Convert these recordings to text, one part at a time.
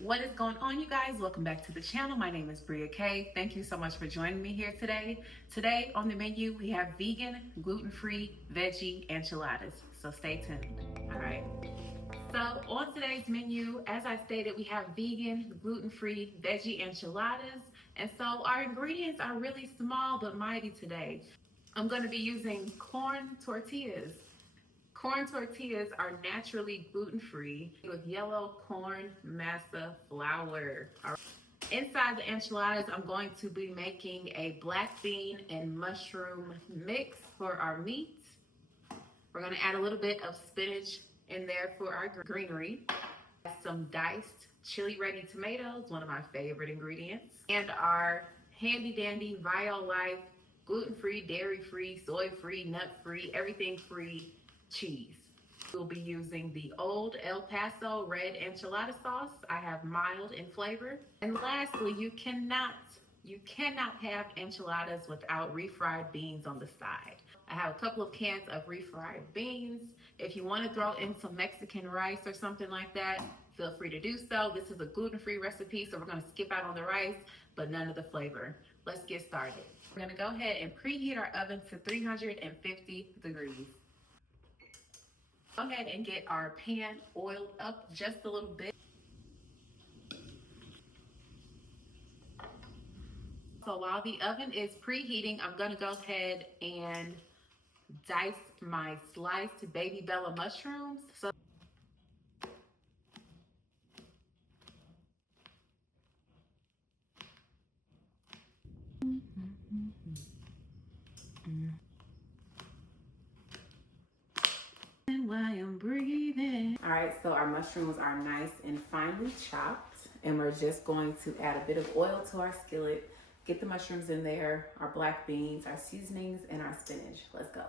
What is going on, you guys? Welcome back to the channel. My name is Bria K. Thank you so much for joining me here today. Today on the menu, we have vegan, gluten-free, veggie enchiladas. So stay tuned. All right. So on today's menu, as I stated, we have vegan, gluten-free, veggie enchiladas. And so our ingredients are really small but mighty today. I'm going to be using corn tortillas. Corn tortillas are naturally gluten-free with yellow corn masa flour. Inside the enchiladas, I'm going to be making a black bean and mushroom mix for our meat. We're going to add a little bit of spinach in there for our greenery. Some diced chili ready tomatoes, one of my favorite ingredients. And our handy dandy Violife gluten-free, dairy-free, soy-free, nut-free, everything-free cheese. We'll be using the old El Paso red enchilada sauce. I have mild in flavor. And lastly, you cannot have enchiladas without refried beans on the side. I have a couple of cans of refried beans. If you want to throw in some Mexican rice or something like that, feel free to do so. This is a gluten-free recipe, so we're going to skip out on the rice, but none of the flavor. Let's get started. We're going to go ahead and preheat our oven to 350 degrees. Go ahead and get our pan oiled up just a little bit. So while the oven is preheating, I'm going to go ahead and dice my sliced baby bella mushrooms. While I'm breathing. All right, so our mushrooms are nice and finely chopped, and we're just going to add a bit of oil to our skillet, get the mushrooms in there, our black beans, our seasonings, and our spinach. Let's go.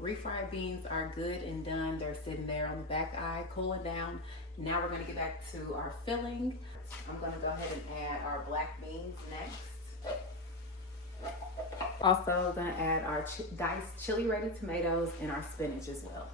Refried beans are good and done. They're sitting there on the back eye, cooling down. Now we're going to get back to our filling. I'm going to go ahead and add our black beans next. Also going to add our diced chili ready tomatoes and our spinach as well.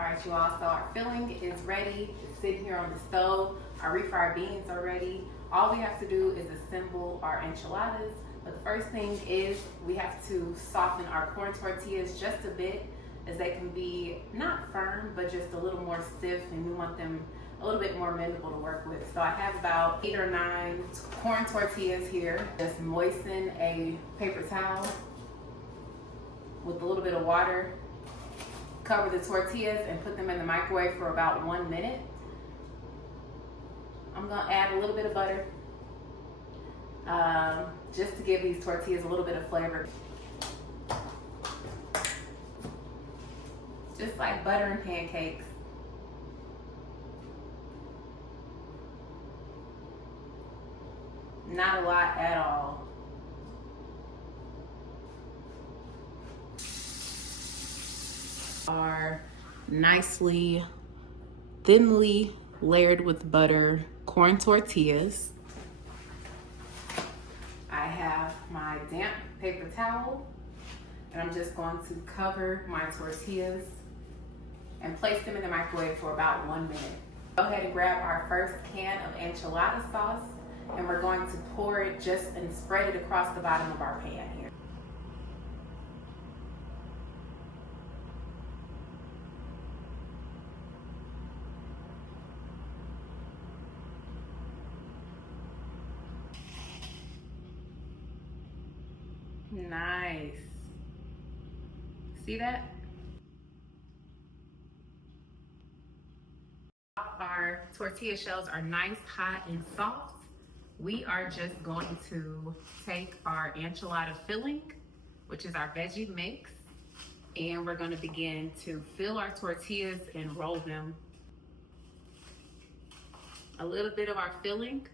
All right, you all, so our filling is ready. It's sitting here on the stove. Our refried beans are ready. All we have to do is assemble our enchiladas. But the first thing is we have to soften our corn tortillas just a bit, as they can be not firm, but just a little more stiff, and we want them a little bit more mendable to work with. So I have about 8 or 9 corn tortillas here. Just moisten a paper towel with a little bit of water. Cover the tortillas and put them in the microwave for about 1 minute. I'm gonna add a little bit of butter, just to give these tortillas a little bit of flavor. Just like butter and pancakes. Not a lot at all. Are nicely thinly layered with butter corn tortillas. I have my damp paper towel, and I'm just going to cover my tortillas and place them in the microwave for about 1 minute. Go ahead and grab our first can of enchilada sauce, and we're going to pour it just and spread it across the bottom of our pan here. Nice. See that? Our tortilla shells are nice, hot, and soft. We are just going to take our enchilada filling, which is our veggie mix, and we're going to begin to fill our tortillas and roll them. A little bit of our filling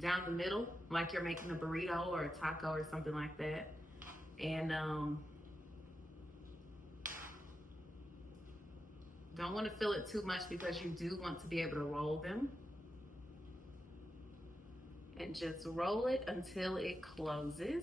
down the middle, like you're making a burrito or a taco or something like that. And don't want to fill it too much because you do want to be able to roll them. And just roll it until it closes.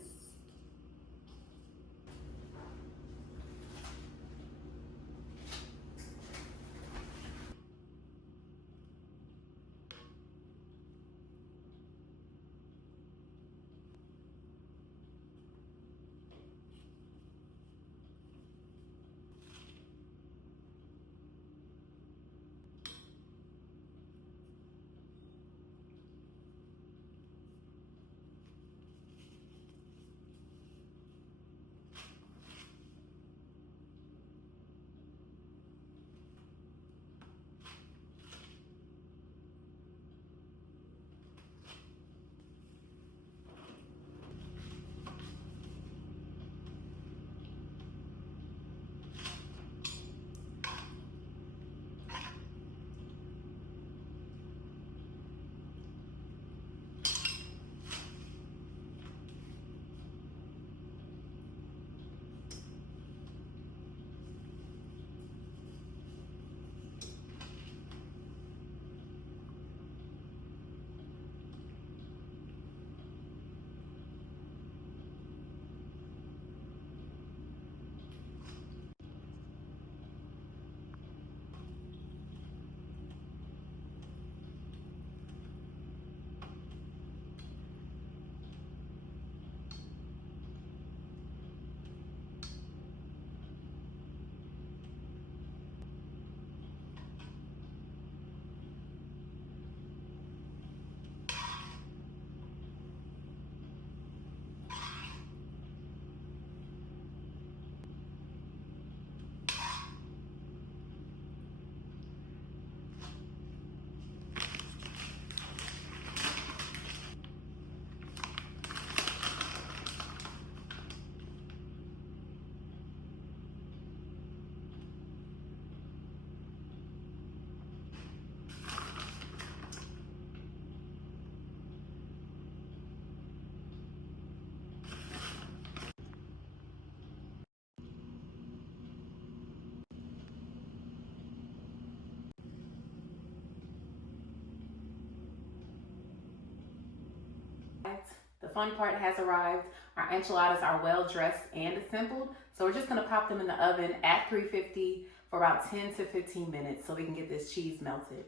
The fun part has arrived. Our enchiladas are well dressed and assembled. So we're just gonna pop them in the oven at 350 for about 10 to 15 minutes so we can get this cheese melted.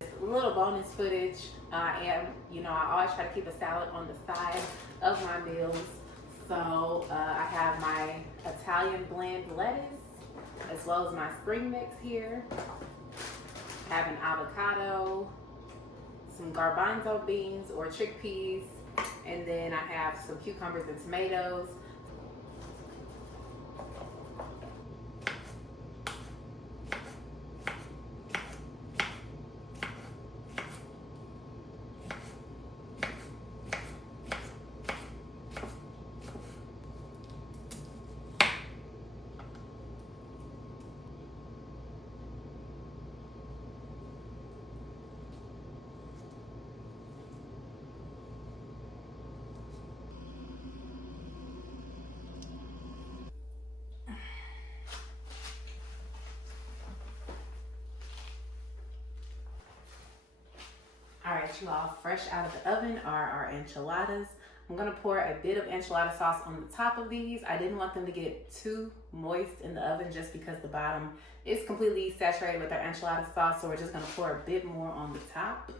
A little bonus footage. I always try to keep a salad on the side of my meals. So I have my Italian blend lettuce as well as my spring mix here. I have an avocado, some garbanzo beans or chickpeas, and then I have some cucumbers and tomatoes. All right, you all, fresh out of the oven are our enchiladas. I'm gonna pour a bit of enchilada sauce on the top of these. I didn't want them to get too moist in the oven just because the bottom is completely saturated with our enchilada sauce, so we're just gonna pour a bit more on the top.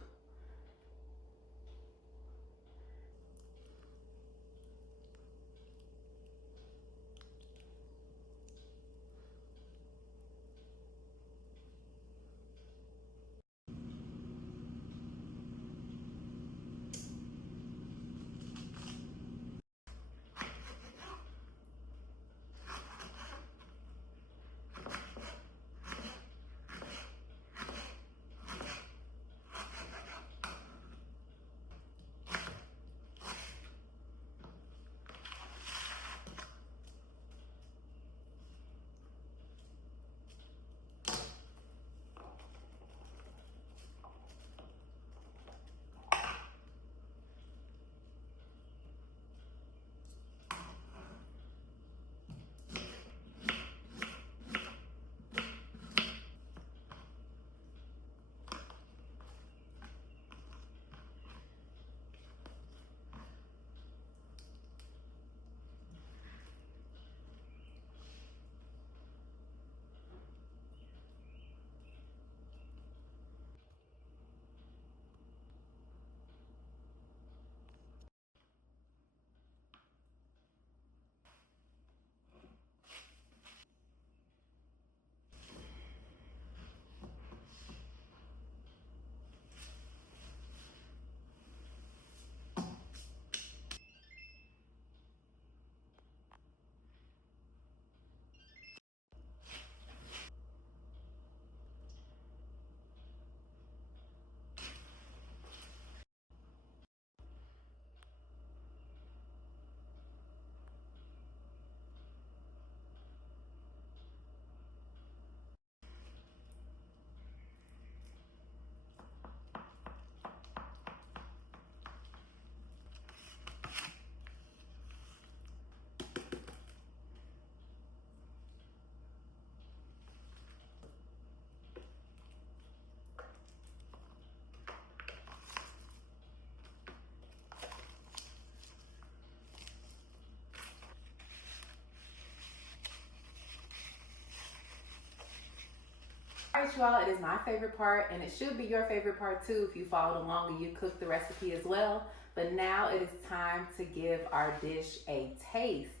All right, you all, it is my favorite part, and it should be your favorite part too if you followed along and you cooked the recipe as well. But now it is time to give our dish a taste.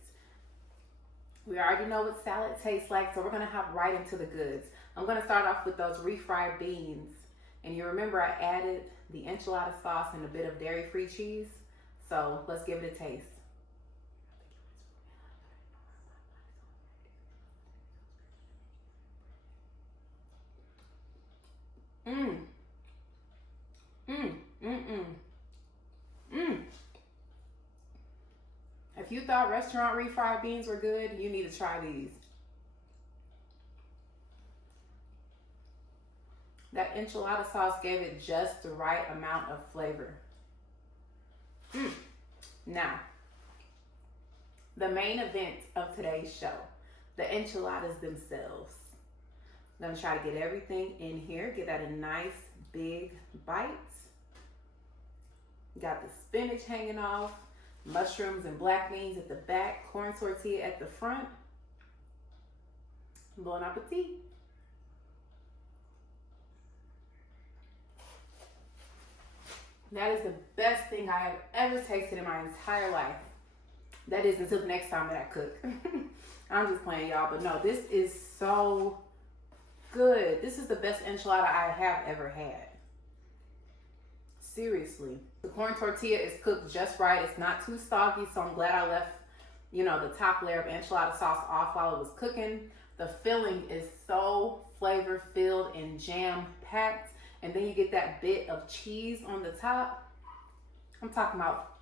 We already know what salad tastes like, so we're gonna hop right into the goods. I'm gonna start off with those refried beans. And you remember I added the enchilada sauce and a bit of dairy-free cheese. So let's give it a taste. Mmm. Mmm. Mmm. Mmm. Mmm. If you thought restaurant refried beans were good, you need to try these. That enchilada sauce gave it just the right amount of flavor. Now, the main event of today's show, the enchiladas themselves. I'm gonna try to get everything in here, give that a nice big bite. Got the spinach hanging off. mushrooms and black beans at the back, corn tortilla at the front. Bon appetit. That is the best thing I have ever tasted in my entire life. That is until the next time that I cook. I'm just playing, y'all, but no, this is so good. This is the best enchilada I have ever had. Seriously. The corn tortilla is cooked just right. It's not too soggy, so I'm glad I left, you know, the top layer of enchilada sauce off while it was cooking. The filling is so flavor-filled and jam-packed. And then you get that bit of cheese on the top. I'm talking about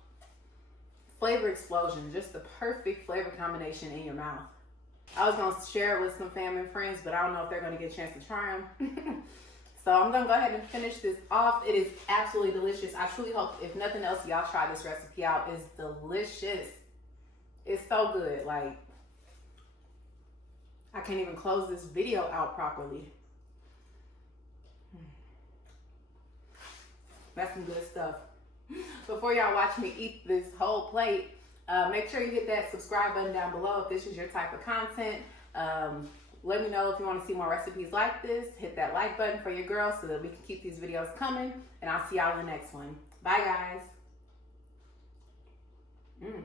flavor explosion, just the perfect flavor combination in your mouth. I was gonna share it with some family and friends, but I don't know if they're gonna get a chance to try them. So I'm gonna go ahead and finish this off. It is absolutely delicious. I truly hope, if nothing else, y'all try this recipe out. It's delicious. It's so good. Like, I can't even close this video out properly. That's some good stuff. Before y'all watch me eat this whole plate, make sure you hit that subscribe button down below if this is your type of content. Let me know if you want to see more recipes like this. Hit that like button for your girls so that we can keep these videos coming. And I'll see y'all in the next one. Bye, guys.